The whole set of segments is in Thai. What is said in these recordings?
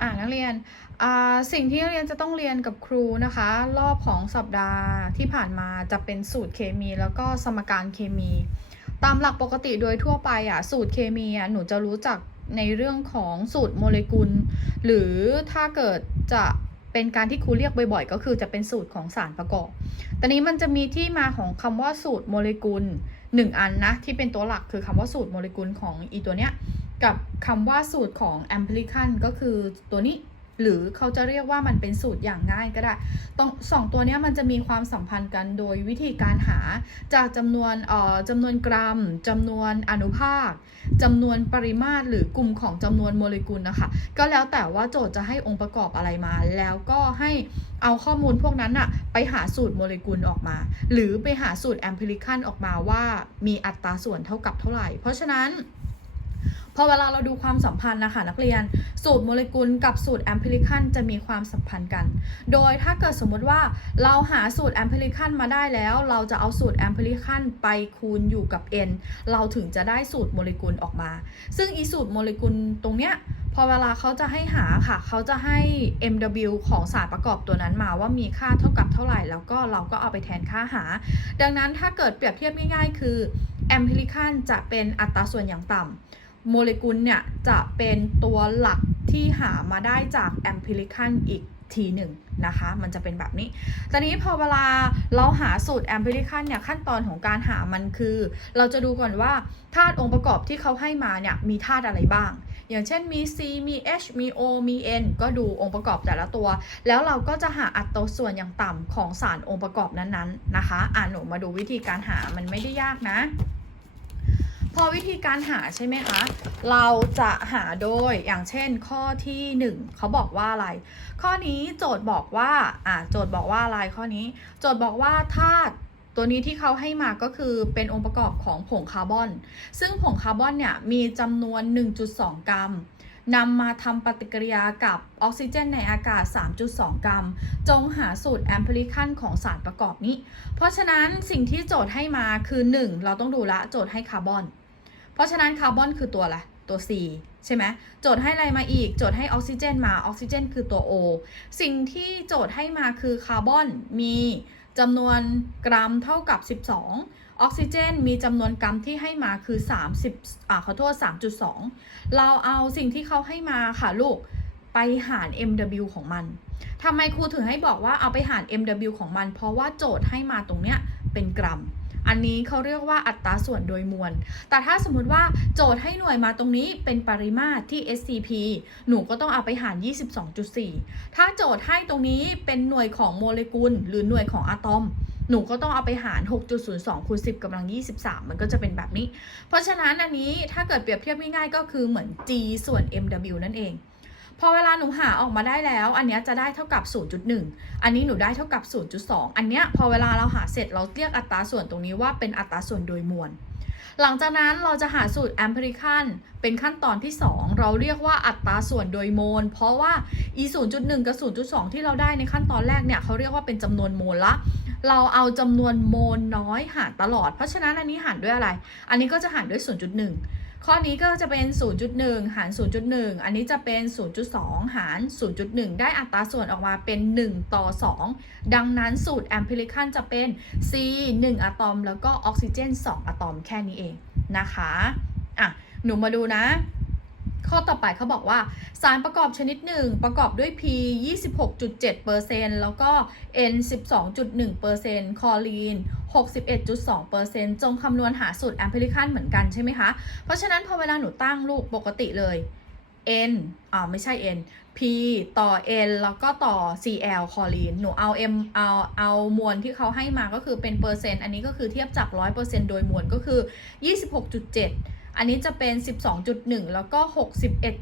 อ่านักเรียนอ่าสิ่งที่นักเรียนจะต้องเรียนกับครูนะคะ รอบของสัปดาห์ที่ผ่านมาจะเป็นสูตรเคมี แล้วก็สมการเคมี ตามหลักปกติโดยทั่วไปอะสูตรเคมีอะหนูจะรู้จักในเรื่องของสูตรโมเลกุล หรือถ้าเกิดจะเป็นการที่ครูเรียกบ่อยๆ ก็คือจะเป็นสูตรของสารประกอบ ตอนนี้มันจะมีที่มาของคำว่าสูตรโมเลกุลหนึ่งอันนะที่เป็นตัวหลักคือคำว่าสูตรโมเลกุลของอีตัวเนี้ย กับคำว่าสูตรของ a m p l i c a n ก็คือตัวนี้หรือเขาจะเรียกว่ามันเป็นสูตรอย่างง่ายก็ได้ต้องสองตัวนี้มันจะมีความสัมพันธ์กันโดยวิธีการหาจากจำนวนเอ่อจำนวนกรัมจำนวนอนุภาคจำนวนปริมาตรหรือกลุ่มของจำนวนโมเลกุลนะคะ ก็แล้วแต่ว่าโจทย์จะให้องค์ประกอบอะไรมา แล้วก็ให้เอาข้อมูลพวกนั้นอะไปหาสูตรโมเลกุลออกมา หรือไปหาสูตร a m p l i c a n ออกมาว่ามีอัตราส่วนเท่ากับเท่าไหร่ เพราะฉะนั้น พอเวลาเราดูความสัมพันธ์นะคะนักเรียน สูตรโมเลกุลกับสูตรแอมพิลิคันจะมีความสัมพันธ์กัน โดยถ้าเกิดสมมติว่าเราหาสูตรแอมพิลิคันมาได้แล้ว เราจะเอาสูตรแอมพิลิคันไปคูณอยู่กับ n เราถึงจะได้สูตรโมเลกุลออกมา ซึ่งอีสูตรโมเลกุลตรงเนี้ยพอเวลาเขาจะให้หาค่ะ เขาจะให้ MW ของสารประกอบตัวนั้นมาว่ามีค่าเท่ากับเท่าไหร่ แล้วก็เราก็เอาไปแทนค่าหา ดังนั้นถ้าเกิดเปรียบเทียบง่ายๆ คือแอมพิลิคันจะเป็นอัตราส่วนอย่างต่ำ โมเลกุลเนี่ยจะเป็นตัวหลักที่หามาได้จากแอมพิลิคันอีกทีหนึ่งนะคะ มันจะเป็นแบบนี้ ตอนนี้พอเวลาเราหาสูตรแอมพิลิคันเนี่ยขั้นตอนของการหามันคือ เราจะดูก่อนว่าธาตุองค์ประกอบที่เขาให้มาเนี่ยมีธาตุอะไรบ้าง อย่างเช่นมี C มี H มี O มี N ก็ดูองค์ประกอบแต่ละตัว แล้วเราก็จะหาอัตราส่วนอย่างต่ำของสารองค์ประกอบนั้นๆนะคะ อ่านหนูมาดูวิธีการหามันไม่ได้ยากนะ พอวิธีการหาใช่ไหมคะ เราจะหาโดยอย่างเช่นข้อที่ 1 เขาบอกว่าอะไร ข้อนี้โจทย์บอกว่าอ่าโจทย์บอกว่าอะไรข้อนี้ โจทย์บอกว่าธาตุตัวนี้ที่เขาให้มาก็คือเป็นองค์ประกอบของผงคาร์บอน ซึ่งผงคาร์บอนเนี่ยมีจำนวน 1.2 กรัมนำมาทำปฏิกิริยากับออกซิเจนในอากาศ 3.2 กรัม จงหาสูตรแอมพลิคันของสารประกอบนี้ เพราะฉะนั้นสิ่งที่โจทย์ให้มาคือ 1 เราต้องดูละโจทย์ให้คาร์บอน ราะฉะนั้นคาร์บอนคือตัวอะไรตัว C ใช่ไหมโจทย์ให้อะไรมาอีก โจทย์ให้ออกซิเจนมาออกซิเจนคือตัว O สิ่งที่โจทย์ให้มาคือคาร์บอนมีจำนวนกรัมเท่ากับ 12 ออกซิเจนมีจำนวนกรัมที่ให้มาคือ 30อ่าขอโทษ 3.2 เราเอาสิ่งที่เขาให้มาค่ะลูก ไปหาร MW ของมันทำไมครูถึงให้บอกว่าเอาไปหาร MW ของมัน เพราะว่าโจทย์ให้มาตรงเนี้ยเป็นกรัม อันนี้เขาเรียกว่าอัตราส่วนโดยมวล แต่ถ้าสมมติว่าโจทย์ให้หน่วยมาตรงนี้เป็นปริมาตรที่ SCP หนูก็ต้องเอาไปหาร 22.4 ถ้าโจทย์ให้ตรงนี้เป็นหน่วยของโมเลกุล หรือหน่วยของอะตอมหนูก็ต้องเอาไปหาร 6.02คูณ10กำลัง 23 มันก็จะเป็นแบบนี้ เพราะฉะนั้นอันนี้ถ้าเกิดเปรียบเทียบง่ายๆก็คือเหมือน G ส่วน MW นั่นเอง พอเวลาหนูหาออกมาได้แล้ว อันเนี้ยจะได้เท่ากับ 0.1 อันนี้หนูได้เท่ากับ 0.2 อันเนี้ยพอเวลาเราหาเสร็จเราเรียกอัตราส่วนตรงนี้ว่าเป็นอัตราส่วนโดยมวล หลังจากนั้นเราจะหาสูตรแอม i ริคันเป็นขั้นตอนที่ 2 เราเรียกว่าอัตราส่วนโดยโมล เพราะว่า e 0.1 กับ 0.2 ที่เราได้ในขั้นตอนแรกเนี่ยเขาเรียกว่าเป็นจำนวนโมลละเราเอาจำนวนโมลน้อยหารตลอด เพราะฉะนั้นอันนี้หารด้วยอะไร อันนี้ก็จะหารด้วย 0.1 ข้อนี้ก็จะเป็น 0.1 หาร 0.1 อันนี้จะเป็น 0.2 หาร 0.1 ได้อัตราส่วนออกมาเป็น 1 ต่อ 2 ดังนั้นสูตรแอมพิลิคันจะเป็น C 1 อะตอม แล้วก็ออกซิเจน 2 อะตอมแค่นี้เองนะคะอะหนูมาดูนะ ข้อต่อไปเขาบอกว่าสารประกอบชนิดหนึ่งประกอบด้วย P 26.7%แล้วก็ N 12.1%คอลีน 61.2%จงคำนวณหาสูตรแอมพลิคันเหมือนกันใช่ไหมคะ เพราะฉะนั้นพอเวลาหนูตั้งลูกปกติเลย N อ่าไม่ใช่ N P ต่อ N แล้วก็ต่อ Cl คอลีน หนูเอา M เอาเอามวลที่เขาให้มาก็คือเป็นเปอร์เซ็นต์ อันนี้ก็คือเทียบจาก 100%โดยมวลก็คือ 26.7 อันนี้จะเป็น 12.1 แล้วก็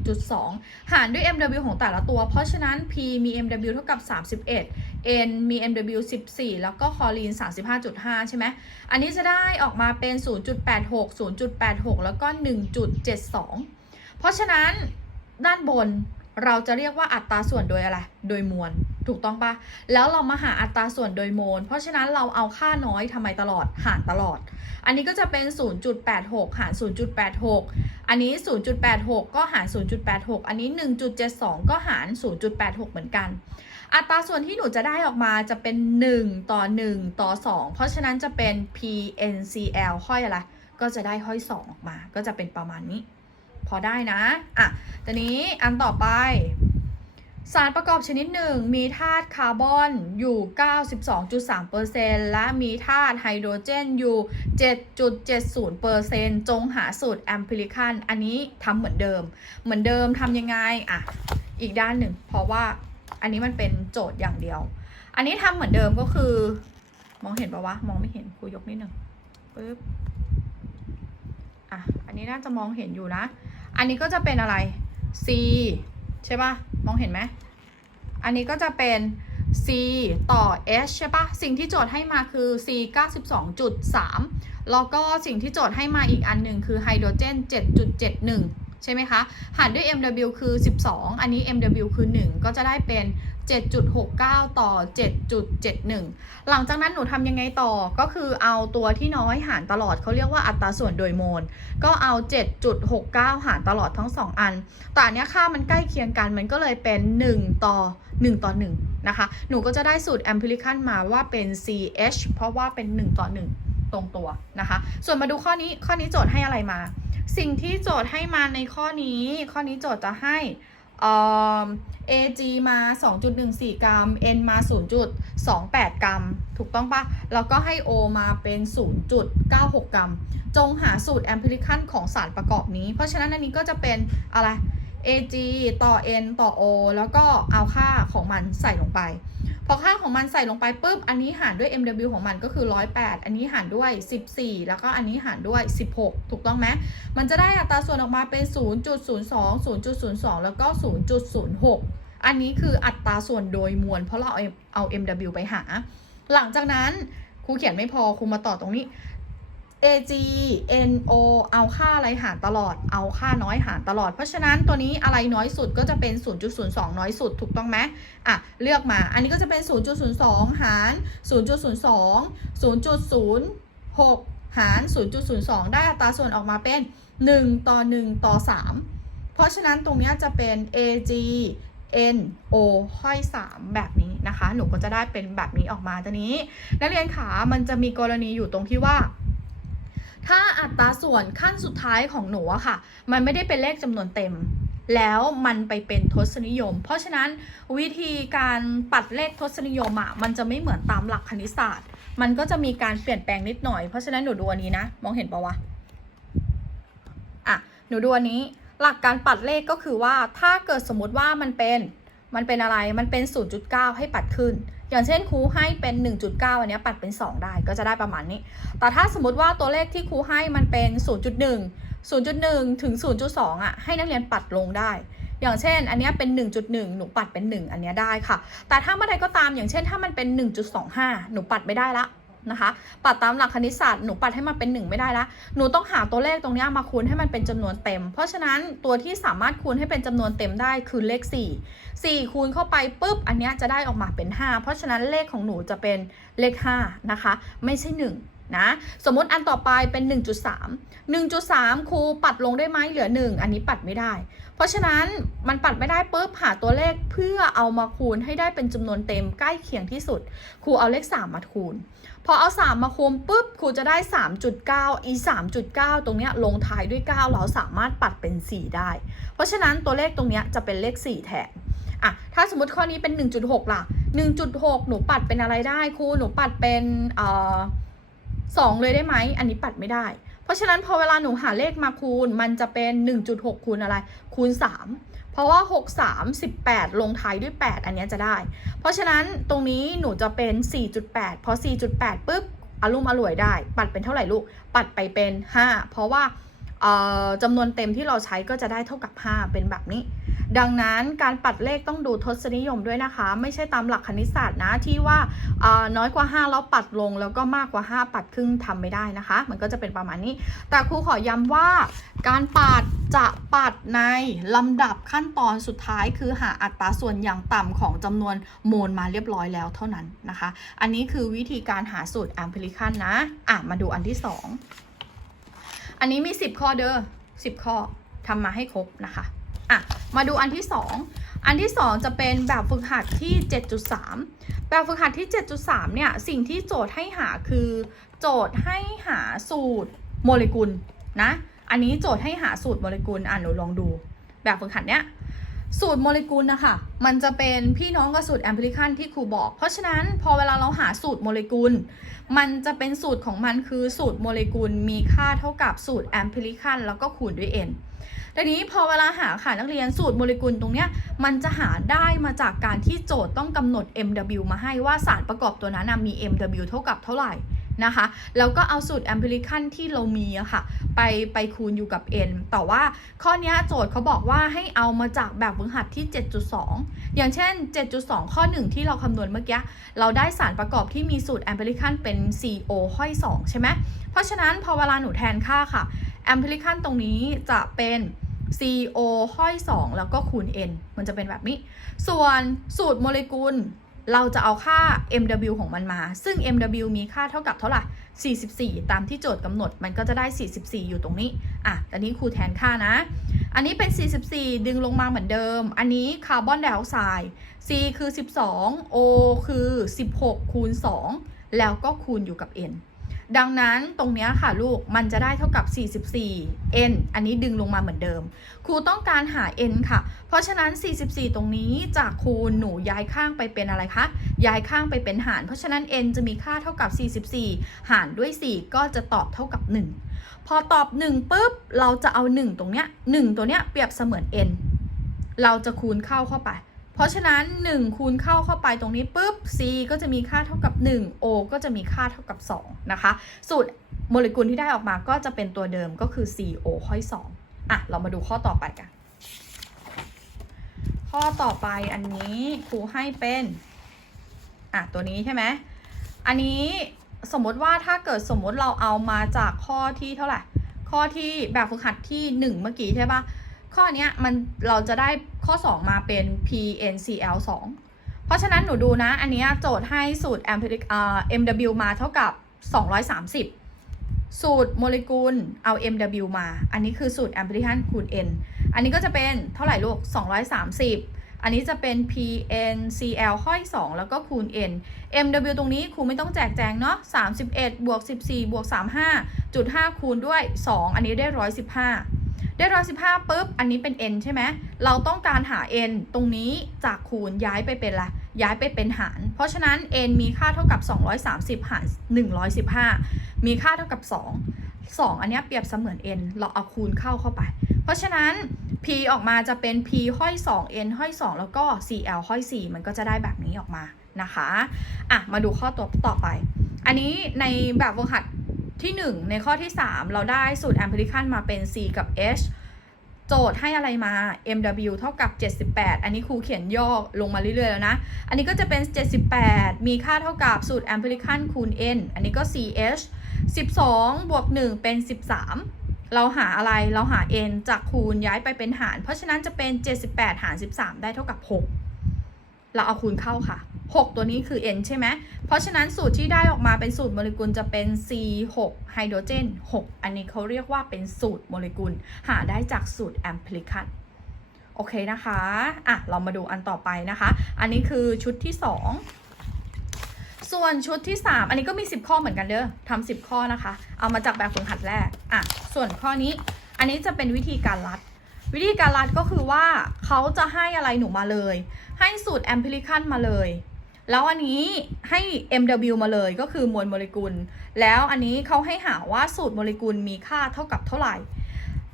61.2 หารด้วย MW ของแต่ละตัว เพราะฉะนั้น P มี MW เท่ากับ 31 N มี MW 14 แล้วก็คอลีน 35.5 ใช่ไหม อันนี้จะได้ออกมาเป็น 0.86 0.86 แล้วก็ 1.72 เพราะฉะนั้นด้านบน เราจะเรียกว่าอัตราส่วนโดยอะไร โดยมวล ถูกต้องปะแล้วเรามาหาอัตราส่วนโดยโมล เพราะฉะนั้นเราเอาค่าน้อยทำไมตลอด หารตลอด อันนี้ก็จะเป็น 0.86 หาร 0.86 อันนี้ 0.86 ก็หาร 0.86 อันนี้ 1.72 ก็หาร 0.86 เหมือนกัน อัตราส่วนที่หนูจะได้ออกมาจะเป็น 1 ต่อ 1 ต่อ 2 เพราะฉะนั้นจะเป็น PNCL ห้อยอะไร ก็จะได้ห้อย 2 ออกมา ก็จะเป็นประมาณนี้ พอได้นะอะตอนนี้อันต่อไป สารประกอบชนิดหนึ่งมีธาตุคาร์บอนอยู่ 92.3%และมีธาตุไฮโดรเจนอยู่ 7.70%จงหาสูตรแอมพิลิคันอันนี้ทำเหมือนเดิม เหมือนเดิมทำยังไงอะอีกด้านหนึ่ง เพราะว่าอันนี้มันเป็นโจทย์อย่างเดียว อันนี้ทำเหมือนเดิมก็คือ มองเห็นปะวะ มองไม่เห็นครูยกนิดหนึ่งปึ๊บอะ อันนี้น่าจะมองเห็นอยู่นะ อันนี้ก็จะเป็นอะไร C ใช่ปะมองเห็นไหม อันนี้ก็จะเป็น C ต่อ H ใช่ปะสิ่งที่โจทย์ให้มาคือ C 92.3 แล้วก็สิ่งที่โจทย์ให้มาอีกอันหนึ่งคือไฮโดรเจน 7.71 ใช่ไหมคะ หารด้วย MW คือ 12 อันนี้ MW คือ 1 ก็จะได้เป็น 7.69 ต่อ 7.71 หลังจากนั้นหนูทำยังไงต่อก็คือเอาตัวที่น้อยหารตลอดเขาเรียกว่าอัตราส่วนโดยโมล ก็เอา 7.69 หารตลอดทั้ง 2 อันแต่อันนี้ค่ามันใกล้เคียงกันมันก็เลยเป็น 1 ต่อ 1 ต่อ 1 นะคะ หนูก็จะได้สูตรแอมพลิคันมาว่าเป็น CH เพราะว่าเป็น 1 ต่อ 1 ตรงตัวนะคะ ส่วนมาดูข้อนี้ข้อนี้โจทย์ให้อะไรมา สิ่งที่โจทย์ให้มาในข้อนี้ ข้อนี้โจทย์จะให้อ่อ AG มา 2.14 กรัม N มา 0.28 กรัม ถูกต้องปะแล้วก็ให้ O มาเป็น 0.96 กรัม จงหาสูตรแอมพลิคันของสารประกอบนี้ เพราะฉะนั้นอันนี้ก็จะเป็นอะไร AG ต่อ N ต่อ O แล้วก็เอาค่าของมันใส่ลงไป พอค่าของมันใส่ลงไปปุ๊บ อันนี้หารด้วย MW ของมันก็คือ 108 อันนี้หารด้วย 14 แล้วก็อันนี้หารด้วย 16 ถูกต้องไหม มันจะได้อัตราส่วนออกมาเป็น 0.02 0.02 แล้วก็ 0.06 อันนี้คืออัตราส่วนโดยมวล เพราะเราเอาเอา MW ไปหา หลังจากนั้นครูเขียนไม่พอครูมาต่อตรงนี้ AG NO เอาค่าอะไรหารตลอด เอาค่าน้อยหารตลอด เพราะฉะนั้นตัวนี้อะไรน้อยสุดก็จะเป็น 0.02 น้อยสุดถูกต้องไหมอะ เลือกมา อันนี้ก็จะเป็น 0.02 หาร 0.02 0.06 หาร 0.02 ได้อัตราส่วนออกมาเป็น 1 ต่อ 1 ต่อ 3 เพราะฉะนั้นตรงนี้จะเป็น AG N O ห้อย 3 แบบนี้นะคะ หนูก็จะได้เป็นแบบนี้ออกมาตอนนี้ นักเรียนขามันจะมีกรณีอยู่ตรงที่ว่า ถ้าอัตราส่วนขั้นสุดท้ายของหนูอะค่ะ มันไม่ได้เป็นเลขจำนวนเต็ม แล้วมันไปเป็นทศนิยม เพราะฉะนั้นวิธีการปัดเลขทศนิยมอะมันจะไม่เหมือนตามหลักคณิตศาสตร์ มันก็จะมีการเปลี่ยนแปลงนิดหน่อย เพราะฉะนั้นหนูดูอันนี้นะ มองเห็นปะวะ อะ หนูดูอันนี้ หลักการปัดเลขก็คือว่า ถ้าเกิดสมมติว่ามันเป็น มันเป็นอะไร มันเป็น 0.9 ให้ปัดขึ้น อย่างเช่นครูให้เป็น 1.9 อันนี้ปัดเป็น 2 ได้ก็จะได้ประมาณนี้ แต่ถ้าสมมติว่าตัวเลขที่ครูให้มันเป็น 0.1 0.1 ถึง 0.2อะให้นักเรียนปัดลงได้ อย่างเช่น อันนี้เป็น 1.1 หนูปัดเป็น 1 อันนี้ได้ค่ะ แต่ถ้าเมื่อใดก็ตามอย่างเช่น ถ้ามันเป็น 1.25 หนูปัดไม่ได้ละ นะคะ ปัดตามหลักคณิตศาสตร์หนูปัดให้มันเป็น 1 ไม่ได้ละหนูต้องหาตัวเลขตรงนี้มาคูณให้มันเป็นจำนวนเต็ม เพราะฉะนั้นตัวที่สามารถคูณให้เป็นจำนวนเต็มได้คือเลข 4 4 คูณเข้าไปปุ๊บอันนี้จะได้ออกมาเป็น 5 เพราะฉะนั้นเลขของหนูจะเป็นเลข 5 นะคะ ไม่ใช่ 1นะสมมติอันต่อไปเป็น 1.3 1.3 ครูปัดลงได้ไหมเหลือ 1 อันนี้ปัดไม่ได้ เพราะฉะนั้นมันปัดไม่ได้ปุ๊บหาตัวเลขเพื่อเอามาคูณให้ได้เป็นจำนวนเต็มใกล้เคียงที่สุด ครูเอาเลข 3 มาคูณ อเอา 3 มาคูณปุ๊บครูจะได้ 3.9 อี 3.9 ตรงเนี้ยลงท้ายด้วย 9 เราสามารถปัดเป็น 4 ได้ เพราะฉะนั้นตัวเลขตรงเนี้ยจะเป็นเลข 4 แทนอะถ้าสมมติข้อนี้เป็น 1.6 ล่ะ 1.6 หนูปัดเป็นอะไรได้ครูหนูปัดเป็นเอ่อ2เลยได้ไหม อันนี้ปัดไม่ได้ เพราะฉะนั้นพอเวลาหนูหาเลขมาคูณมันจะเป็น 1.6 คูณอะไร คูณ 3 ราะว่า 6 3 18 ลงท้ายด้วย 8 อันนี้จะได้ เพราะฉะนั้นตรงนี้หนูจะเป็น 4.8 พอ 4.8ปุ๊บอารมอร่วยได้ ปัดเป็นเท่าไหร่ลูก ปัดไปเป็น 5 เพราะว่า จำนวนเต็มที่เราใช้ก็จะได้เท่ากับ 5 เป็นแบบนี้ ดังนั้นการปัดเลขต้องดูทศนิยมด้วยนะคะ ไม่ใช่ตามหลักคณิตศาสตร์นะที่ว่าน้อยกว่า 5 แล้วปัดลงแล้วก็มากกว่า 5 ปัดครึ่งทำไม่ได้นะคะ มันก็จะเป็นประมาณนี้ แต่ครูขอย้ำว่าการปัดจะปัดในลำดับขั้นตอนสุดท้ายคือหาอัตราส่วนอย่างต่ำของจำนวนโมลมาเรียบร้อยแล้วเท่านั้นนะคะ อันนี้คือวิธีการหาสูตรแอมพลิคันนะ อะ มาดูอันที่2อั อันนี้มี 10 ข้อเด้อ10 ข้อทำมาให้ครบนะคะอะมาดูอันที่ 2 อันที่ 2 จะเป็นแบบฝึกหัดที่ 7.3 แบบฝึกหัดที่ 7.3 เนี่ย สิ่งที่โจทย์ให้หาคือ โจทย์ให้หาสูตรโมเลกุลนะ อันนี้โจทย์ให้หาสูตรโมเลกุล อะหนูลองดู แบบฝึกหัดเนี้ย สูตรโมเลกุลนะคะ มันจะเป็นพี่น้องกับสูตรแอมพลิคันที่ครูบอก เพราะฉะนั้นพอเวลาเราหาสูตรโมเลกุล มันจะเป็นสูตรของมันคือสูตรโมเลกุลมีค่าเท่ากับสูตรแอมพลิคันแล้วก็คูณด้วย n ทีนี้พอเวลาหาค่ะนักเรียนสูตรโมเลกุลตรงเนี้ยมันจะหาได้มาจากการที่โจทย์ต้องกำหนด MW มาให้ว่าสารประกอบตัวนั้นมี MW เท่ากับเท่าไหร่ นะคะแล้วก็เอาสูตรแอมพลิคันที่เรามีอะค่ะไปไปคูณอยู่กับ n แต่ว่าข้อนี้โจทย์เขาบอกว่าให้เอามาจากแบบฝึกหัดที่ 7.2 อย่างเช่น 7.2 ข้อ 1 ที่เราคำนวณเมื่อกี้เราได้สารประกอบที่มีสูตรแอมพลิคันเป็น CO ห้อย 2 ใช่ไหมเพราะฉะนั้นพอเวลาหนูแทนค่าค่ะแอมพลิคันตรงนี้จะเป็น CO ห้อย 2 แล้วก็คูณ n มันจะเป็นแบบนี้ ส่วนสูตรโมเลกุล เราจะเอาค่า MW ของมันมา ซึ่ง MW มีค่าเท่ากับเท่าไหร่ 44 ตามที่โจทย์กำหนด มันก็จะได้ 44 อยู่ตรงนี้ อะ อันนี้ครูแทนค่านะ อันนี้เป็น 44 ดึงลงมาเหมือนเดิม อันนี้คาร์บอนไดออกไซด์ C คือ 12 O คือ 16 คูณ 2 แล้วก็คูณอยู่กับ N ดังนั้นตรงนี้ค่ะลูกมันจะได้เท่ากับ 44 n อันนี้ดึงลงมาเหมือนเดิม ครูต้องการหา n ค่ะ เพราะฉะนั้น 44 ตรงนี้จากคูณหนูย้ายข้างไปเป็นอะไรคะย้ายข้างไปเป็นหาร เพราะฉะนั้น n จะมีค่าเท่ากับ 44 หารด้วย 4 ก็จะตอบเท่ากับ 1 พอตอบ 1ปุ๊บเราจะเอา 1 ตรงเนี้ย1ตัวเนี้ยเปรียบเสมือน n เราจะคูณเข้าเข้าไป เพราะฉะนั้น1คูณเข้าเข้าไปตรงนี้ปุ๊บ c ก็จะมีค่าเท่ากับ 1 o ก็จะมีค่าเท่ากับ 2 นะคะ สูตรโมเลกุลที่ได้ออกมาก็จะเป็นตัวเดิมก็คือ co ห้อย2อะ เรามาดูข้อต่อไปกัน ข้อต่อไปอันนี้ครูให้เป็นอะตัวนี้ใช่ไหมอันนี้สมมติว่าถ้าเกิดสมมติเราเอามาจากข้อที่เท่าไหร่ ข้อที่แบบฝึกหัดที่ 1 เมื่อกี้ใช่ปะ ข้อนี้มันเราจะได้ข้อ 2 มาเป็น PNCl 2 เพราะฉะนั้นหนูดูนะ อันนี้โจทย์ให้สูตร Ampedic, uh, MW มาเท่ากับ 230 สูตรโมเลกุลเอา MW มา อันนี้คือสูตร amplification คูณ n อันนี้ก็จะเป็นเท่าไหร่ลูก 230อันนี้จะเป็น PNCl ห้อย 2 แล้วก็คูณ n MW ตรงนี้ครูไม่ต้องแจกแจงเนาะ31บวก14บวก35จุด5คูณด้วย 2 อันนี้ได้ 115 ได้115ปุ๊บ อันนี้เป็น n ใช่ไหมเราต้องการหา n ตรงนี้จากคูณย้ายไปเป็นละย้ายไปเป็นหาร เพราะฉะนั้น n มีค่าเท่ากับ 230 หาร 115 มีค่าเท่ากับ 2 2 อันนี้เปรียบเสมือน n เราเอาคูณเข้าเข้าไป เพราะฉะนั้น p ออกมาจะเป็น p ห้อย 2 n ห้อย 2 แล้วก็ cl ห้อย 4 มันก็จะได้แบบนี้ออกมานะคะ อะ มาดูข้อตัวต่อไป อันนี้ในแบบฝึกหัด ที่ 1 ในข้อที่ 3 เราได้สูตรแอมพลิคันมาเป็น c กับ h โจทย์ให้อะไรมา mw เท่ากับ 78 อันนี้ครูเขียนย่อลงมาเรื่อยๆแล้วนะ อันนี้ก็จะเป็น 78 มีค่าเท่ากับสูตรแอมพลิคันคูณ n อันนี้ก็ ch 12 บวก 1 เป็น 13 เราหาอะไร เราหา n จากคูณย้ายไปเป็นหาร เพราะฉะนั้นจะเป็น 78 หาร 13 ได้เท่ากับ 6 เราเอาคูณเข้าค่ะ 6 ตัวนี้คือ n ใช่ไหม เพราะฉะนั้นสูตรที่ได้ออกมาเป็นสูตรโมเลกุลจะเป็น C6 ไฮโดรเจน 6 อันนี้เขาเรียกว่าเป็นสูตรโมเลกุล หาได้จากสูตรแอมพลิคันโอเคนะคะ อะ เรามาดูอันต่อไปนะคะ อันนี้คือชุดที่ 2 ส่วนชุดที่ 3 อันนี้ก็มี 10 ข้อเหมือนกันเด้อทำ10 ข้อนะคะ เอามาจากแบบฝึกหัดแรก อะ ส่วนข้อนี้ อันนี้จะเป็นวิธีการรัด วิธีการรัดก็คือว่าเขาจะให้อะไรหนูมาเลย ให้สูตรแอมพลิคันมาเลย แล้วอันนี้ให้ MW มาเลยก็คือมวลโมเลกุล แล้วอันนี้เขาให้หาว่าสูตรโมเลกุลมีค่าเท่ากับเท่าไหร่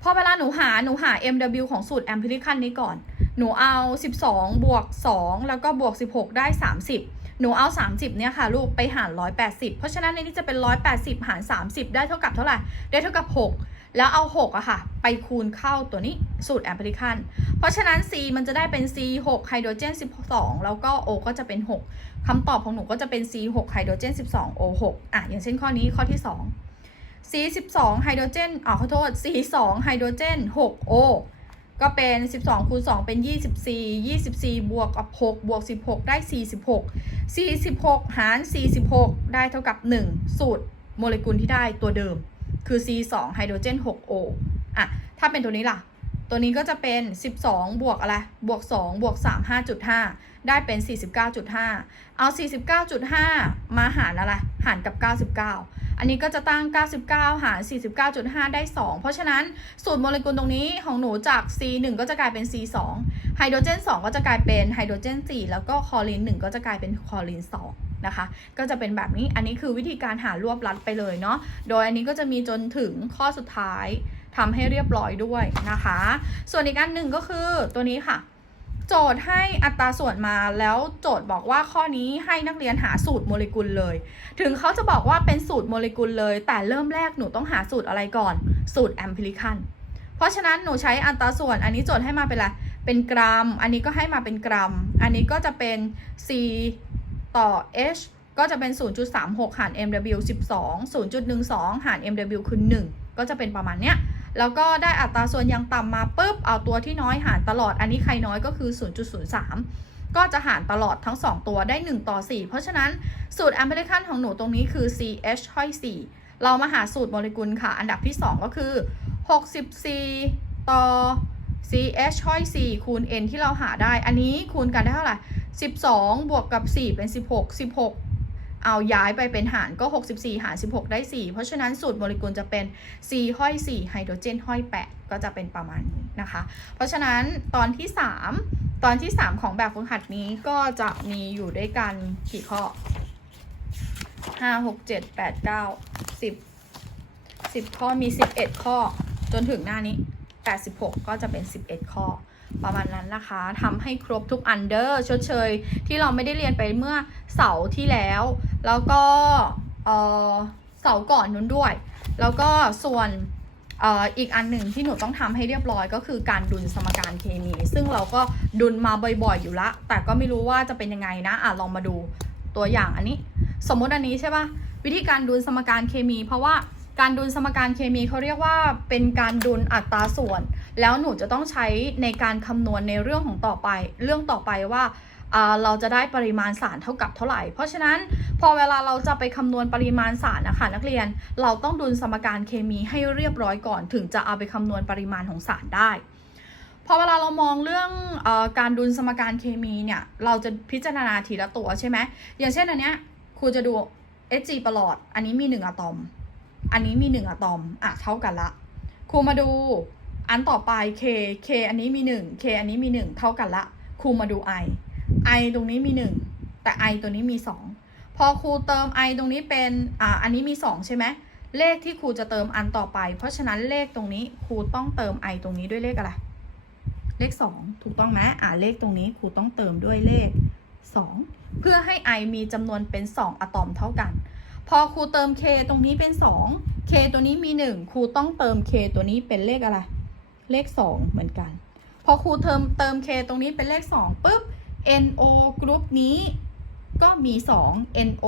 พอเวลาหนูหาหนูหา MW ของสูตรแอมพลิคันนี้ก่อน หนูเอา 12 บวก 2 แล้วก็บวก 16 ได้ 30 หนูเอา 30เนี่ยค่ะลูกไปหาร 180 เพราะฉะนั้นในนี้จะเป็น 180 หาร 30 ได้เท่ากับเท่าไหร่ ได้เท่ากับ 6 แล้วเอา 6อะค่ะ ไปคูณเข้าตัวนี้สูตรแอมพลิคัน เพราะฉะนั้น C มันจะได้เป็น C 6ไฮโดรเจน 12 แล้วก็ O ก็จะเป็น 6คำตอบของหนูก็จะเป็น C 6ไฮโดรเจน 12 O 6อะ อย่างเช่นข้อนี้ข้อที่ 2 C 12ไฮโดรเจนอ๋อขอโทษ C 2ไฮโดรเจน6 O ก็เป็น 12คูณ2เป็น 24 24 บวกกับ6บวก 16 ได้ 46 46 หาร 46 ได้เท่ากับ 1 สูตรโมเลกุลที่ได้ตัวเดิม คือ C 2 ไฮโดรเจน 6 O อะ ถ้าเป็นตัวนี้ล่ะ ตัวนี้ก็จะเป็น 12 บวกอะไร บวก 2 บวก 3 5.5 ได้เป็น 49.5 เอา 49.5 มาหารอะไร หารกับ 99 อันนี้ก็จะตั้ง 99 หาร 49.5 ได้ 2 เพราะฉะนั้นสูตรโมเลกุลตรงนี้ของหนูจาก C 1 ก็จะกลายเป็น C 2 ไฮโดรเจน 2 ก็จะกลายเป็นไฮโดรเจน 4 แล้วก็คลอรีน 1 ก็จะกลายเป็นคลอรีน 2 นะคะ ก็จะเป็นแบบนี้อันนี้คือวิธีการหารวบรัดไปเลยเนาะโดยอันนี้ก็จะมีจนถึงข้อสุดท้ายทำให้เรียบร้อยด้วยนะคะ ส่วนอีกอันหนึ่งก็คือตัวนี้ค่ะ โจทย์ให้อัตราส่วนมาแล้วโจทย์บอกว่าข้อนี้ให้นักเรียนหาสูตรโมเลกุลเลย ถึงเขาจะบอกว่าเป็นสูตรโมเลกุลเลย แต่เริ่มแรกหนูต้องหาสูตรอะไรก่อน สูตรแอมพิลิคันเพราะฉะนั้นหนูใช้อัตราส่วน อันนี้โจทย์ให้มาเป็นอะไรเป็นกรัม อันนี้ก็ให้มาเป็นกรัม อันนี้ก็จะเป็น C ต่อ H ก็จะเป็น 0.36 หาร MW 12 0.12 หาร MW คือ 1 ก็จะเป็นประมาณเนี้ย แล้วก็ได้อัตราส่วนยังต่ำมาปุ๊บ เอาตัวที่น้อยหารตลอด อันนี้ใครน้อยก็คือ 0.03 ก็จะหารตลอดทั้ง 2 ตัวได้ 1 ต่อ 4 เพราะฉะนั้นสูตรแอมเ i ริคันของหนูตรงนี้คือ CH ห้อย 4 เรามาหาสูตรโมเลกุลค่ะ อันดับที่ 2 ก็คือ 64 ต่อ CH ห้อย 4 คูณ N ที่เราหาได้ อันนี้คูณกันได้เท่าไหร่ 12 บวกกับ 4 เป็น 16 16 เอาย้ายไปเป็นหารก็ 64 หาร 16 ได้ 4 เพราะฉะนั้นสูตรโมเลกุลจะเป็น C ห้อย 4 ไฮโดรเจนห้อย 8 ก็จะเป็นประมาณนี้นะคะ เพราะฉะนั้นตอนที่ 3 ตอนที่ 3 ของแบบฝึกหัดนี้ก็จะมีอยู่ด้วยกันกี่ข้อ 5 6 7 8 9 10 10 ข้อมี 11 ข้อจนถึงหน้านี้ 86 ก็จะเป็น 11 ข้อ ประมาณนั้นนะคะทำให้ครบทุกอันเดอร์ชดเชย ที่เราไม่ได้เรียนไปเมื่อเสาร์ที่แล้ว แล้วก็เออเสาร์ก่อนนู้นด้วย แล้วก็ส่วนเอ่ออีกอันหนึ่งที่หนูต้องทำให้เรียบร้อยก็คือการดุลสมการเคมี ซึ่งเราก็ดุลมาบ่อยๆอยู่ละ แต่ก็ไม่รู้ว่าจะเป็นยังไงนะอะลองมาดูตัวอย่างอันนี้ สมมติอันนี้ใช่ปะวิธีการดุลสมการเคมี เพราะว่าการดุลสมการเคมีเขาเรียกว่าเป็นการดุลอัตราส่วน แล้วหนูจะต้องใช้ในการคำนวณในเรื่องของต่อไป เรื่องต่อไปว่าเราจะได้ปริมาณสารเท่ากับเท่าไหร่ เพราะฉะนั้นพอเวลาเราจะไปคำนวณปริมาณสารนะคะนักเรียน เราต้องดุลสมการเคมีให้เรียบร้อยก่อน ถึงจะเอาไปคำนวณปริมาณของสารได้ พอเวลาเรามองเรื่องออการดุลสมการเคมีเนี่ย เราจะพิจารณาทีละตัวใช่ไหม อย่างเช่นอันเนี้ยครูจะดู Hg ประหลอด อันนี้มี 1อะตอม อันนี้มี 1อะตอม อะเท่ากันละ ครูมาดู อันต่อไป K K อันนี้มี 1 K อันนี้มี 1 เท่ากันละครูมาดู I I ตรงนี้มี 1 แต่ I ตัวนี้มี 2 พอครูเติม I ตรงนี้เป็นอ่าอันนี้มี 2 ใช่ไหมเลขที่ครูจะเติมอันต่อไป เพราะฉะนั้นเลขตรงนี้ครูต้องเติม I ตรงนี้ด้วยเลขอะไร เลข 2 ถูกต้องไหมอ่าเลขตรงนี้ครูต้องเติมด้วยเลข 2 เพื่อให้ I มีจำนวนเป็น 2 อะตอมเท่ากัน พอครูเติม K ตรงนี้เป็น 2 K ตัวนี้มี 1 ครูต้องเติม K ตัวนี้เป็นเลขอะไร เลข 2 เหมือนกัน พอครูเติมเติม K ตรงนี้เป็นเลข 2ปุ๊บ NO กรุ๊ปนี้ก็มี 2 NO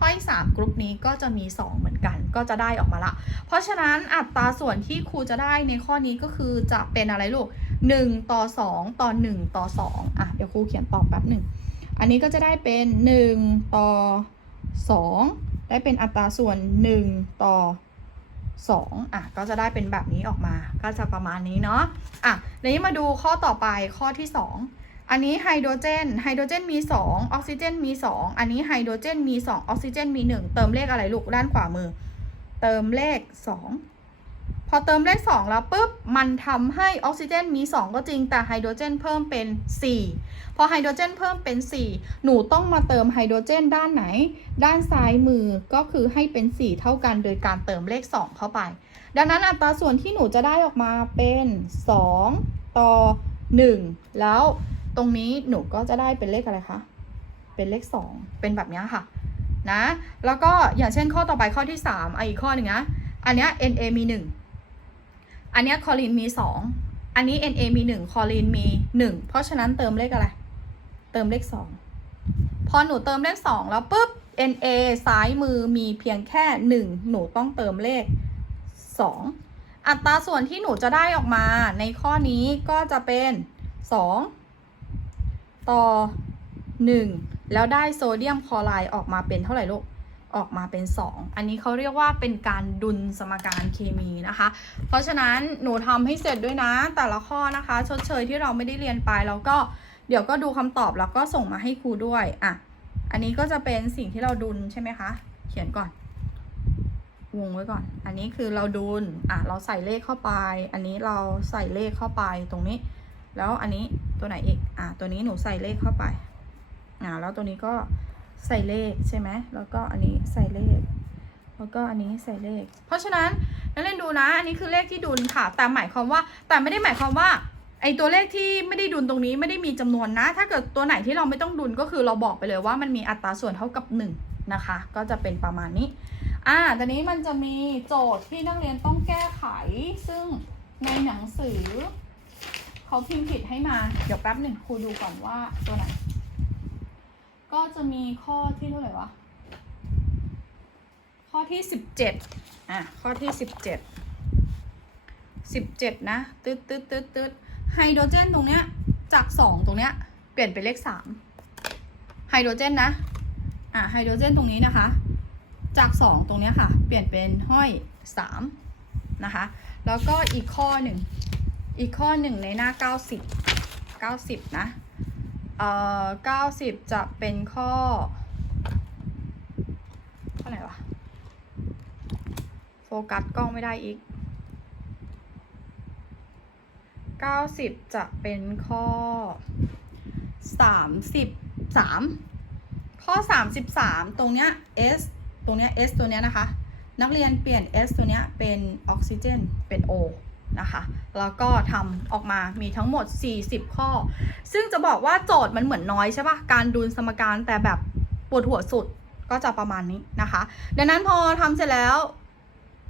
ห้อย 3 กรุ๊ปนี้ก็จะมี 2 เหมือนกัน ก็จะได้ออกมาละ เพราะฉะนั้นอัตราส่วนที่ครูจะได้ในข้อนี้ก็คือจะเป็นอะไรลูก 1 ต่อ 2 ต่อ 1 ต่อ 2 อะ เดี๋ยวครูเขียนตอบแป๊บหนึ่ง อันนี้ก็จะได้เป็น 1 ต่อ 2 ได้เป็นอัตราส่วน 1 ต่อ 2อะก็จะได้เป็นแบบนี้ออกมา ก็จะประมาณนี้เนาะอะเดี๋ยวนี้มาดูข้อต่อไปข้อที่ 2 อันนี้ไฮโดรเจนไฮโดรเจนมี 2 ออกซิเจนมี 2 อันนี้ไฮโดรเจนมี 2 ออกซิเจนมี 1 เติมเลขอะไรลูกด้านขวามือ เติมเลข 2 พอเติมเลข2แล้วปุ๊บ มันทำให้ออกซิเจนมี 2 ก็จริง แต่ไฮโดรเจนเพิ่มเป็น 4 พอไฮโดรเจนเพิ่มเป็น 4 หนูต้องมาเติมไฮโดรเจนด้านไหน ด้านซ้ายมือก็คือให้เป็น 4 เท่ากันโดยการเติมเลข 2 เข้าไป ดังนั้นอัตราส่วนที่หนูจะได้ออกมาเป็น 2 ต่อ 1 แล้วตรงนี้หนูก็จะได้เป็นเลขอะไรคะ เป็นเลข 2 เป็นแบบนี้ค่ะ นะ แล้วก็อย่างเช่นข้อต่อไปข้อที่3อะอีกข้อหนึ่งนะ อันเนี้ย NA มี 1 อันนี้คอลินมีสองอันนี้ NA มีหนึ่งคอลินมีหนึ่งเพราะฉะนั้นเติมเลขอะไร เติมเลขสองพอหนูเติมเลขสองแล้วปุ๊บ NA ซ้ายมือมีเพียงแค่หนึ่งหนูต้องเติมเลขสองอัตราส่วนที่หนูจะได้ออกมาในข้อนี้ก็จะเป็นสองต่อหนึ่งแล้วได้โซเดียมคลอไรด์ออกมาเป็นเท่าไหร่ลูก ออกมาเป็น 2 อันนี้เขาเรียกว่าเป็นการดุลสมการเคมีนะคะ เพราะฉะนั้นหนูทำให้เสร็จด้วยนะ แต่ละข้อนะคะ ชดเชยที่เราไม่ได้เรียนไปแล้วก็เดี๋ยวก็ดูคำตอบแล้วก็ส่งมาให้ครูด้วยอะอันนี้ก็จะเป็นสิ่งที่เราดุลใช่ไหมคะ เขียนก่อน วงไว้ก่อน อันนี้คือเราดุลอะเราใส่เลขเข้าไป อันนี้เราใส่เลขเข้าไปตรงนี้ แล้วอันนี้ตัวไหนอีกอะตัวนี้หนูใส่เลขเข้าไปอะแล้วตัวนี้ก็ ใส่เลขใช่ไหมแล้วก็อันนี้ใส่เลข แล้วก็อันนี้ใส่เลข เพราะฉะนั้นนักเรียนดูนะ อันนี้คือเลขที่ดุลค่ะ แต่หมายความว่า แต่ไม่ได้หมายความว่าไอตัวเลขที่ไม่ได้ดุลตรงนี้ไม่ได้มีจำนวนนะ ถ้าเกิดตัวไหนที่เราไม่ต้องดุลก็คือเราบอกไปเลยว่ามันมีอัตราส่วนเท่ากับ 1 นะคะ ก็จะเป็นประมาณนี้ อ่าตอนนี้มันจะมีโจทย์ที่นักเรียนต้องแก้ไข ซึ่งในหนังสือเขาพิมพ์ผิดให้มา เดี๋ยวแป๊บหนึ่งครูดูก่อนว่าตัวไหน ก็จะมีข้อที่เท่าไหร่วะ ข้อที่สิบเจ็ดอะ ข้อที่สิบเจ็ดสิบเจ็ดนะตึ๊ดตึ๊ดตึ๊ดตึ๊ดไฮโดรเจนตรงเนี้ย จากสองตรงเนี้ย เปลี่ยนเป็นเลขสามไฮโดรเจนนะ อะ ไฮโดรเจนตรงนี้นะคะ จากสองตรงเนี้ยค่ะ เปลี่ยนเป็นห้อยสามนะคะ แล้วก็อีกข้อหนึ่ง อีกข้อหนึ่งในหน้าเก้าสิบเก้าสิบนะ เอ่อเก้าสิบจะเป็นข้อ ข้อไหนวะ โฟกัสกล้องไม่ได้อีกเก้าสิบจะเป็นข้อสามสิบสามข้อสามสิบสามตรงเนี้ย S ตรงเนี้ย S ตัวเนี้ยนะคะ นักเรียนเปลี่ยน S ตัวเนี้ยเป็นออกซิเจนเป็น O นะคะ แล้วก็ทำออกมามีทั้งหมด 40 ข้อ ซึ่งจะบอกว่าโจทย์มันเหมือนน้อยใช่ปะการดูสมการแต่แบบปวดหัวสุดก็จะประมาณนี้นะคะ ดังนั้นพอทำเสร็จแล้ว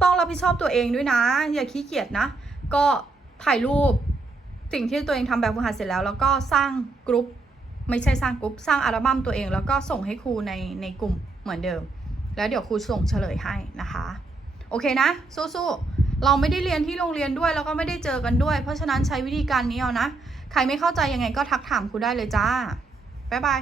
ต้องรับผิดชอบตัวเองด้วยนะ อย่าขี้เกียจนะ ก็ถ่ายรูปสิ่งที่ตัวเองทำแบบฝึกหัดเสร็จแล้ว แล้วก็สร้างกรุ๊ปไม่ใช่สร้างกรุ๊ปสร้างอัลบั้มตัวเอง แล้วก็ส่งให้ครูในในกลุ่มเหมือนเดิม แล้วเดี๋ยวครูส่งเฉลยให้นะคะ โอเคนะ สู้ๆ เราไม่ได้เรียนที่โรงเรียนด้วยแล้วก็ไม่ได้เจอกันด้วย เพราะฉะนั้นใช้วิธีการนี้เอานะ ใครไม่เข้าใจยังไงก็ทักถามครูได้เลยจ้าบ๊ายบาย